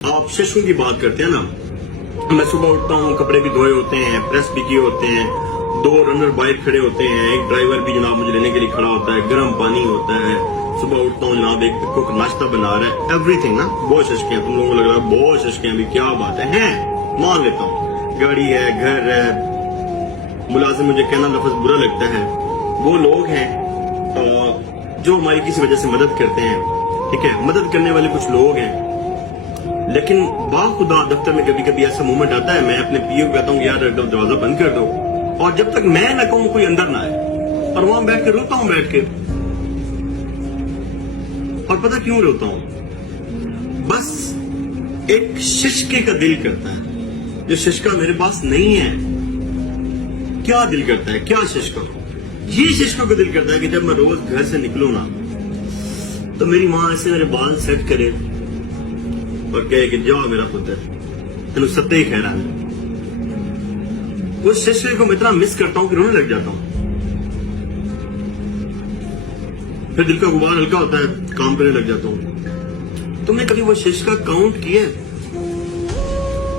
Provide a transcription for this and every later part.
آپ ششوں کی بات کرتے ہیں نا، میں صبح اٹھتا ہوں، کپڑے بھی دھوئے ہوتے ہیں، پریس بھی کیے ہوتے ہیں، 2 رنر بائک کھڑے ہوتے ہیں، ایک ڈرائیور بھی جناب مجھے لینے کے لیے کھڑا ہوتا ہے، گرم پانی ہوتا ہے، صبح اٹھتا ہوں جناب ایک کوک ناشتہ بنا رہا ہے، ایوری تھنگ نا. بہت ششکے ہیں، تم لوگوں کو لگ رہا ہے بہت ششکے ہیں، ابھی کیا بات ہے، مان لیتا ہوں، گاڑی ہے، گھر ہے. ملازم مجھے کہنا لفظ برا لگتا ہے، وہ لوگ ہیں جو ہماری کسی وجہ سے مدد کرتے ہیں، ٹھیک ہے، مدد کرنے والے کچھ لوگ ہیں. لیکن باخدا دفتر میں کبھی کبھی ایسا مومنٹ آتا ہے، میں اپنے پی او کو کہتا ہوں کہ یار دروازہ بند کر دو، اور جب تک میں نہ کہوں کوئی اندر نہ آئے، اور وہاں بیٹھ کے روتا ہوں بیٹھ کے. اور پتہ کیوں روتا ہوں؟ بس ایک ششکے کا دل کرتا ہے، جو ششکا میرے پاس نہیں ہے. کیا دل کرتا ہے، کیا ششکا؟ یہ ششکوں کا دل کرتا ہے کہ جب میں روز گھر سے نکلوں نا تو میری ماں ایسے میرے بال سیٹ کرے اور کہے کہ جاؤ میرا پتر، تینوں ستے ہی خیرا ہے. اس ششکے کو میں اتنا مس کرتا ہوں کہ رونے لگ جاتا ہوں. پھر دل کا غبار ہلکا ہوتا ہے، کام کرنے لگ جاتا ہوں. تم نے کبھی وہ ششکا کاؤنٹ کیا ہے؟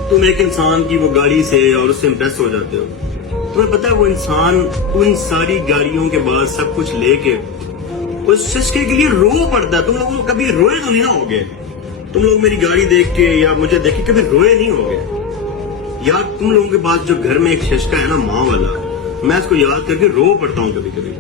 تم ایک انسان کی وہ گاڑی سے اور اس سے امپریس ہو جاتے ہو، تمہیں پتا ہے وہ انسان ان ساری گاڑیوں کے بعد سب کچھ لے کے اس ششکے کے لیے رو پڑتا ہے. تم لوگوں کو کبھی روئے تو نہیں نہ ہوگے؟ تم لوگ میری گاڑی دیکھ کے یا مجھے دیکھ کے کبھی روئے نہیں ہوگے؟ یار تم لوگوں کے پاس جو گھر میں ایک ششکا ہے نا، ماں والا، میں اس کو یاد کر کے رو پڑتا ہوں کبھی کبھی.